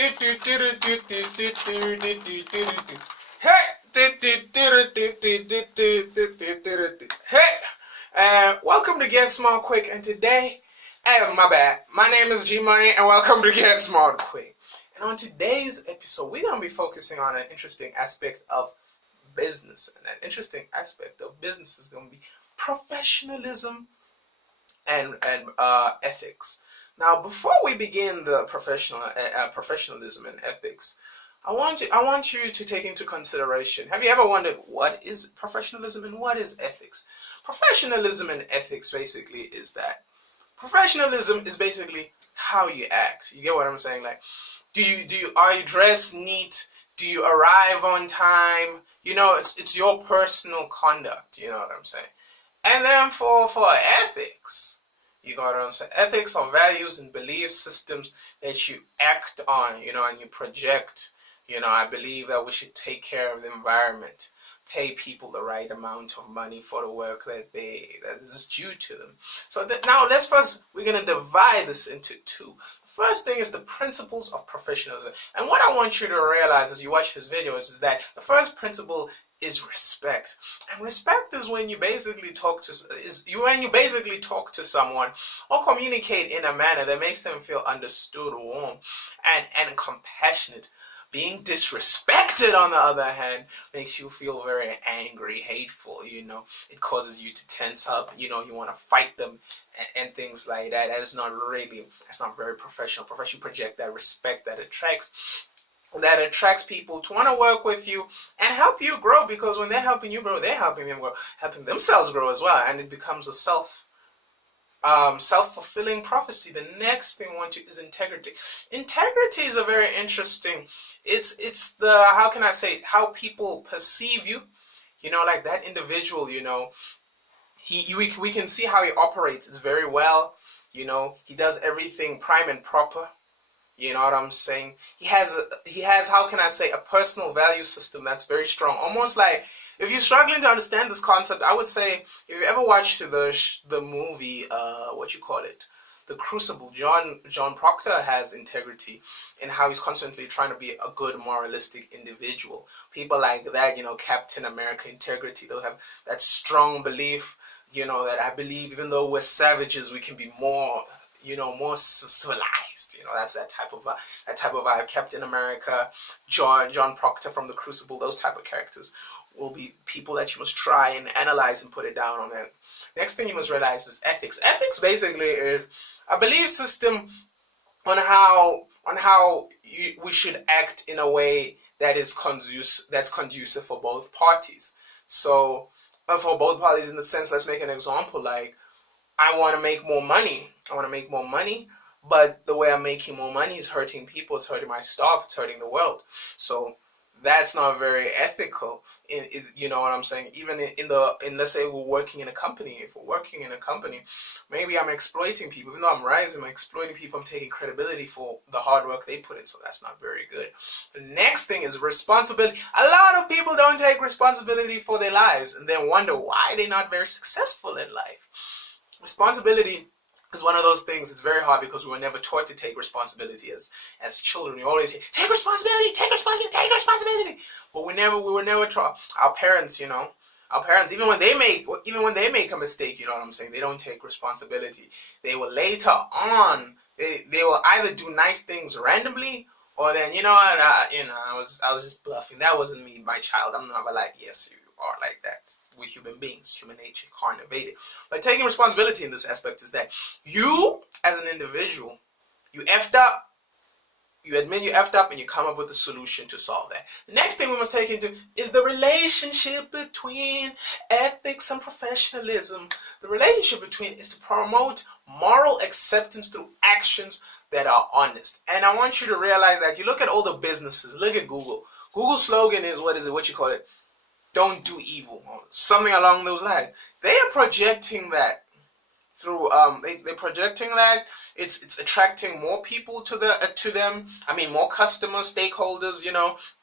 Hey, welcome to Get Smart Quick, and today, my name is G Money, and welcome to Get Smart Quick. And on today's episode, we're gonna be focusing on an interesting aspect of business, and that interesting aspect of business is gonna be professionalism and ethics. Now, before we begin the professionalism and ethics, I want you to take into consideration. Have you ever wondered what is professionalism and what is ethics? Professionalism and ethics basically is that professionalism is basically how you act. You get what I'm saying? Like, are you dressed neat? Do you arrive on time? You know, it's your personal conduct. You know what I'm saying? And then for ethics, you got what I'm saying? Ethics are values and belief systems that you act on, you know, and you project. You know, I believe that we should take care of the environment, pay people the right amount of money for the work that is due to them. So now we're going to divide this into two. The first thing is the principles of professionalism. And what I want you to realize as you watch this video is that the first principle is respect. And respect is when you basically talk to someone or communicate in a manner that makes them feel understood, warm, and compassionate. Being disrespected, on the other hand, makes you feel very angry, hateful, you know. It causes you to tense up, you know, you want to fight them and things like that. That's not very professional. Professional project that respect that attracts people to want to work with you and help you grow, because when they're helping you grow, they're helping themselves grow as well, and it becomes a self-fulfilling prophecy. The next thing I want to is integrity. Integrity is a very interesting. It's the, how can I say it, how people perceive you. You know, like that individual. You know, we can see how he operates. It's very well. You know, he does everything prime and proper. You know what I'm saying? He has how can I say, a personal value system that's very strong. Almost like, if you're struggling to understand this concept, I would say, if you ever watched the movie, The Crucible, John Proctor has integrity in how he's constantly trying to be a good moralistic individual. People like that, you know, Captain America integrity, they'll have that strong belief, you know, that I believe even though we're savages, we can be more, you know, more civilized. You know, that's that type of vibe. Captain America, John Proctor from The Crucible, those type of characters will be people that you must try and analyze and put it down on it. Next thing you must realize is ethics. Ethics basically is a belief system on how we should act in a way that is conducive for both parties. So for both parties, in the sense, let's make an example, like, I want to make more money, but the way I'm making more money is hurting people, it's hurting my staff, it's hurting the world. So that's not very ethical. You know what I'm saying? Even in let's say we're working in a company. If we're working in a company, maybe I'm exploiting people. Even though I'm rising, I'm exploiting people. I'm taking credibility for the hard work they put in. So that's not very good. The next thing is responsibility. A lot of people don't take responsibility for their lives and then wonder why they're not very successful in life. Responsibility is one of those things. It's very hard because we were never taught to take responsibility as children. We always say, take responsibility, but we were never taught. Our parents, even when they make a mistake, you know what I'm saying, they don't take responsibility. They will later on, they will either do nice things randomly, or then, you know what, I was just bluffing. That wasn't me, my child. I'm never like, yes, you are like that. We're human beings. Human nature can't evade it. But taking responsibility in this aspect is that you, as an individual, you effed up. You admit you effed up and you come up with a solution to solve that. The next thing we must take into is the relationship between ethics and professionalism. The relationship between is to promote moral acceptance through actions that are honest. And I want you to realize that you look at all the businesses. Look at Google. Google's slogan is, don't do evil, or something along those lines. They are projecting that through they're projecting that it's attracting more people to them. I mean, more customers, stakeholders,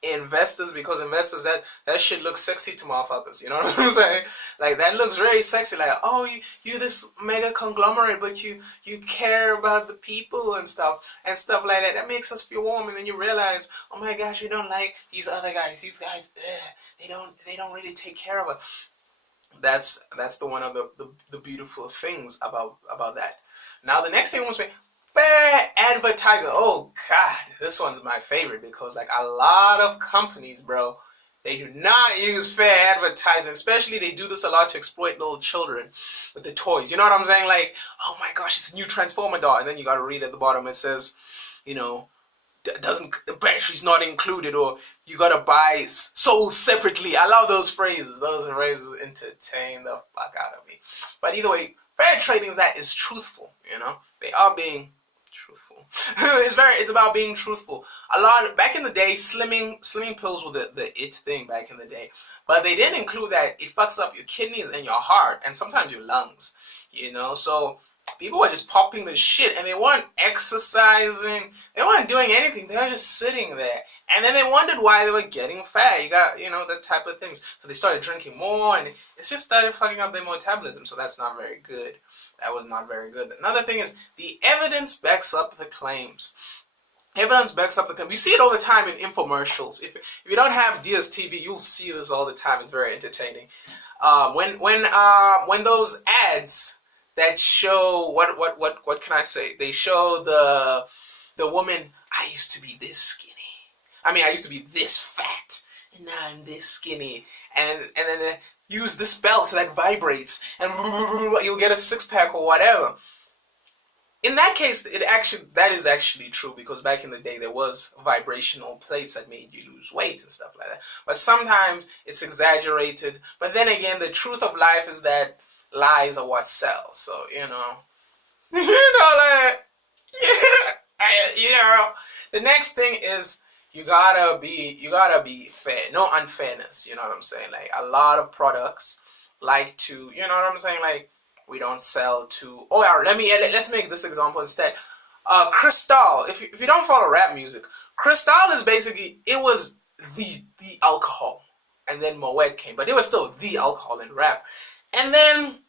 investors, because investors, that shit looks sexy to motherfuckers. You know what I'm saying? Like, that looks very sexy. Like, oh, you this mega conglomerate, but you care about the people and stuff like that. That makes us feel warm, and then you realize, oh my gosh, we don't like these other guys. These guys, they don't really take care of us. That's the one of the beautiful things about that. Now the next thing was fair advertising. Oh God, this one's my favorite, because like a lot of companies, bro, they do not use fair advertising. Especially they do this a lot to exploit little children with the toys. You know what I'm saying? Like, oh my gosh, it's a new Transformer doll, and then you gotta read at the bottom, it says, the battery's not included, or you gotta buy sold separately. I love those phrases. Those phrases entertain the fuck out of me. But either way, fair trading is truthful. They are being truthful. It's about being truthful. A lot back in the day, slimming pills were the it thing back in the day, but they didn't include that it fucks up your kidneys and your heart and sometimes your lungs. So people were just popping the shit, and they weren't exercising. They weren't doing anything. They were just sitting there. And then they wondered why they were getting fat. You got, that type of things. So they started drinking more, and it just started fucking up their metabolism. So that's not very good. That was not very good. Another thing is the evidence backs up the claims. Evidence backs up the claims. You see it all the time in infomercials. If you don't have DSTV, you'll see this all the time. It's very entertaining. When those ads that show what can I say? They show the woman, I used to be this skinny. I mean, I used to be this fat, and now I'm this skinny. And then they use this belt that vibrates, and you'll get a six-pack or whatever. In that case, that is actually true, because back in the day there was vibrational plates that made you lose weight and stuff like that. But sometimes it's exaggerated. But then again, the truth of life is that lies are what sells. So the next thing is you gotta be fair. No unfairness. You know what I'm saying? Like, a lot of products like to, you know what I'm saying? Like, we don't sell to. Let's make this example instead. Cristal. If you don't follow rap music, Cristal is basically, it was the alcohol, and then Moet came, but it was still the alcohol in rap. And then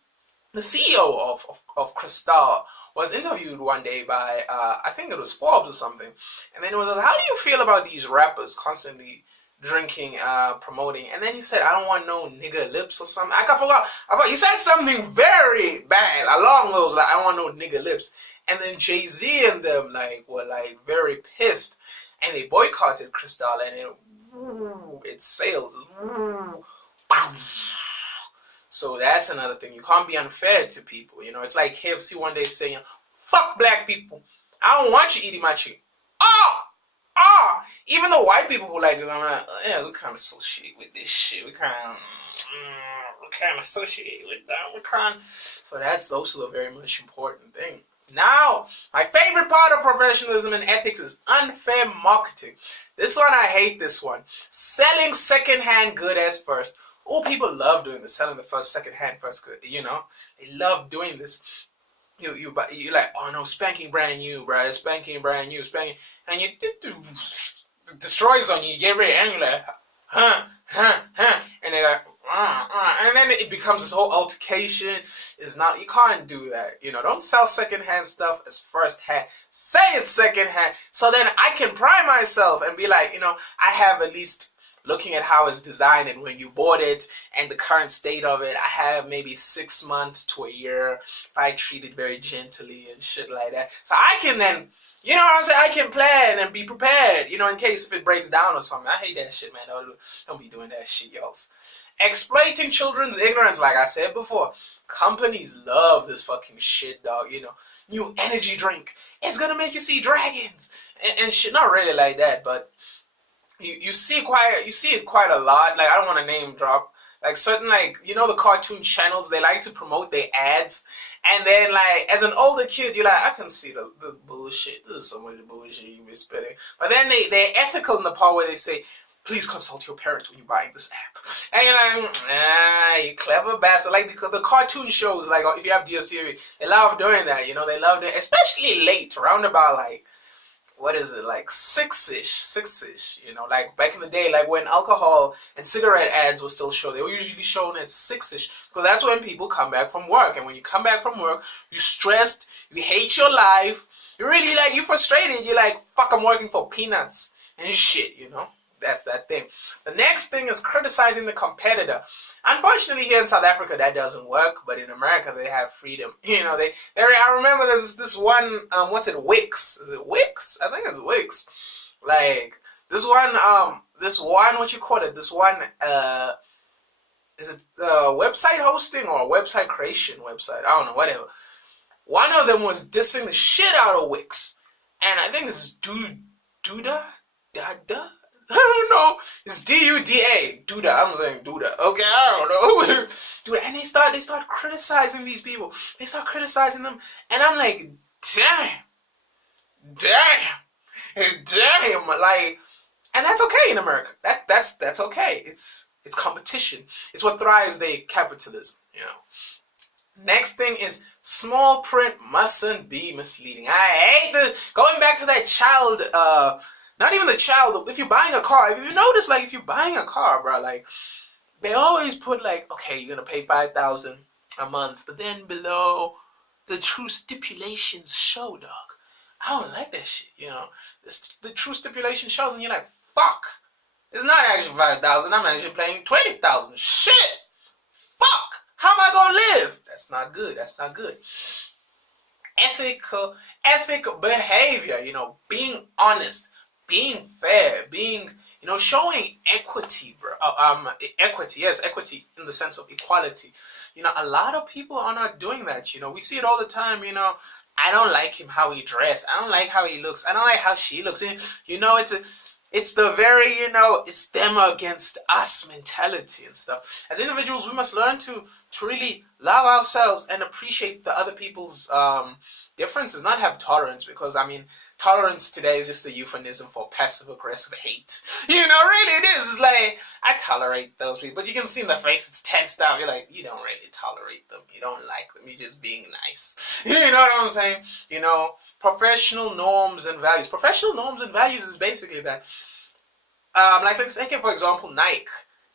the CEO of Cristal was interviewed one day by, I think it was Forbes or something. And then it was, how do you feel about these rappers constantly drinking, promoting? And then he said, I don't want no nigga lips or something. I forgot. He said something very bad along those, like, I don't want no nigga lips. And then Jay-Z and them were very pissed. And they boycotted Cristal, and its sales. So that's another thing. You can't be unfair to people. It's like KFC one day saying, fuck black people. I don't want you eating my chicken. Even the white people were like, yeah, we can't associate with this shit. We can't associate with that. So those are the very much important thing. Now, my favorite part of professionalism and ethics is unfair marketing. This one, I hate this one. Selling second-hand good as first. Oh, people love doing this, selling the second-hand first good. They love doing this. You like, oh no, spanking brand new, bro. Spanking brand new, and you destroys on you. You get ready, and you're like, and they're like, and then it becomes this whole altercation. You can't do that. Don't sell second-hand stuff as first-hand. Say it's second-hand, so then I can pride myself and be like, I have at least, looking at how it's designed and when you bought it and the current state of it, I have maybe 6 months to a year if I treat it very gently and shit like that. So I can then, you know what I'm saying, I can plan and be prepared, in case if it breaks down or something. I hate that shit, man. Don't be doing that shit, y'all. Exploiting children's ignorance, like I said before. Companies love this fucking shit, dog. New energy drink. It's gonna make you see dragons and shit. Not really like that, but you see it quite a lot. Like, I don't want to name drop. Like, certain, the cartoon channels, they like to promote their ads. And then, as an older kid, you're like, I can see the bullshit. This is so much bullshit you be spitting. But then they're ethical in the part where they say, please consult your parents when you're buying this app. And you're like, you clever bastard. Like the cartoon shows, like if you have DSTV, they love doing that, they love it, especially late, around about like, what is it, like six-ish, like back in the day, like when alcohol and cigarette ads were still shown, they were usually shown at 6-ish, because that's when people come back from work. And when you come back from work, you're stressed, you hate your life, you're really like, you're frustrated, you're like, fuck, I'm working for peanuts and shit, That's that thing. The next thing is criticizing the competitor. Unfortunately, here in South Africa, that doesn't work, but in America, they have freedom. I remember there's this one, what's it, Wix? Is it Wix? I think it's Wix. Like, this one, what you call it? This one, is it website hosting or website creation website? I don't know, whatever. One of them was dissing the shit out of Wix. And I think it's Duda? I don't know. It's D-U-D-A. Duda. I'm saying Duda. Okay, I don't know. Dude, and they start criticizing these people. They start criticizing them. And I'm like, damn. Like, and that's okay in America. That's okay. It's competition. It's what thrives the capitalism, Next thing is small print mustn't be misleading. I hate this. Going back to that child, not even the child, if you're buying a car, if you notice, like, if you're buying a car, bro, like, they always put, like, okay, you're going to pay $5,000 a month, but then below, the true stipulations show, dog. I don't like that shit, The true stipulation shows, and you're like, fuck. It's not actually $5,000, I'm actually paying $20,000. Shit. Fuck. How am I going to live? That's not good. Ethical behavior, being honest, being fair, being, showing equity, bro. Equity in the sense of equality. A lot of people are not doing that. We see it all the time. I don't like him how he dressed. I don't like how he looks. I don't like how she looks. And, it's the very, it's them against us mentality and stuff. As individuals, we must learn to really love ourselves and appreciate the other people's differences, not have tolerance, because, tolerance today is just a euphemism for passive-aggressive hate. Really it is. It's like, I tolerate those people, but you can see in the face it's tensed out. You're like, you don't really tolerate them. You don't like them. You're just being nice. You know what I'm saying? Professional norms and values. Professional norms and values is basically that. Let's take, for example, Nike.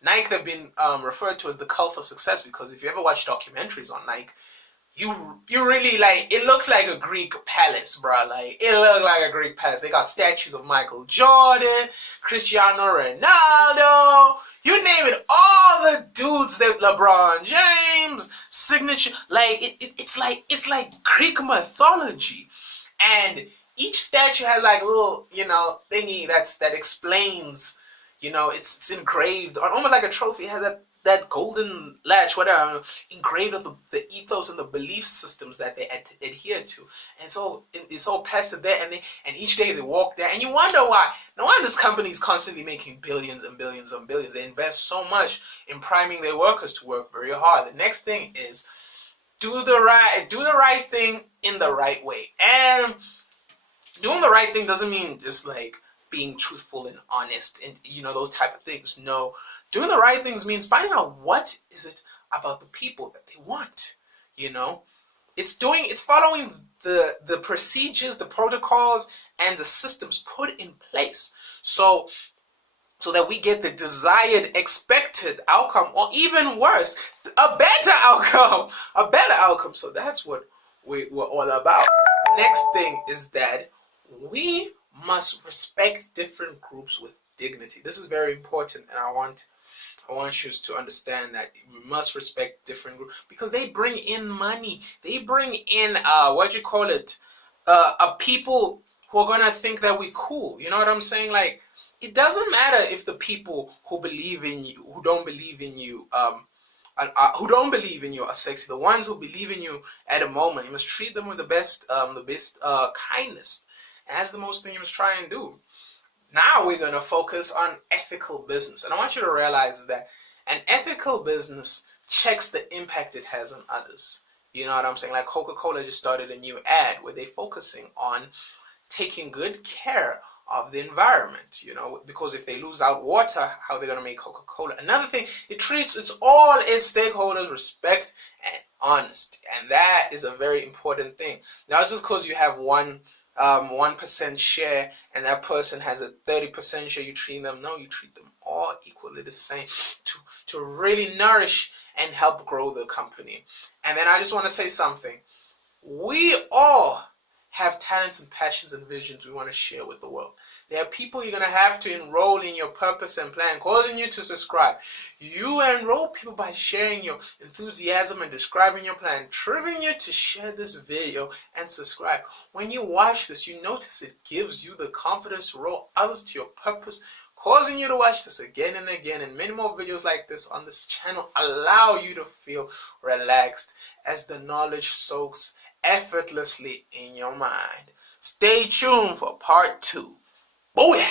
Nike have been referred to as the cult of success, because if you ever watch documentaries on Nike, you really, like, it looks like a Greek palace, bro. Like, it looks like a Greek palace. They got statues of Michael Jordan, Cristiano Ronaldo, you name it, all the dudes, that LeBron James, signature, like, it's like Greek mythology. And each statue has like a little, thingy that explains, it's engraved on, almost like a trophy. It has that golden latch, whatever, engraved of the ethos and the belief systems that they adhere to. And it's all pasted there, and each day they walk there, and you wonder why. No wonder this company is constantly making billions and billions and billions. They invest so much in priming their workers to work very hard. The next thing is do the right thing in the right way. And doing the right thing doesn't mean just like being truthful and honest and those type of things. No, doing the right things means finding out what is it about the people that they want. It's following the procedures, the protocols, and the systems put in place, so that we get the desired, expected outcome, or even worse, a better outcome. So that's what we're all about. Next thing is that we must respect different groups with dignity. This is very important, and I want you to understand that we must respect different groups, because they bring in money. They bring in people who are gonna think that we're cool. You know what I'm saying? Like, it doesn't matter if the people who believe in you, who don't believe in you are sexy. The ones who believe in you at a moment, you must treat them with the best kindness. And that's the most thing you must try and do. Now we're going to focus on ethical business. And I want you to realize that an ethical business checks the impact it has on others. You know what I'm saying? Like Coca-Cola just started a new ad where they're focusing on taking good care of the environment, because if they lose out water, how are they going to make Coca-Cola? Another thing, it treats all its stakeholders respect and honesty, and that is a very important thing. Now, just because you have 1% share and that person has a 30% share, you treat them, no, you treat them all equally the same to really nourish and help grow the company. And then I just want to say something. We all have talents and passions and visions we want to share with the world. There are people you're going to have to enroll in your purpose and plan, causing you to subscribe. You enroll people by sharing your enthusiasm and describing your plan, triggering you to share this video and subscribe. When you watch this, you notice it gives you the confidence to roll others to your purpose, causing you to watch this again and again. And many more videos like this on this channel allow you to feel relaxed as the knowledge soaks effortlessly in your mind. Stay tuned for part 2. Oh yeah!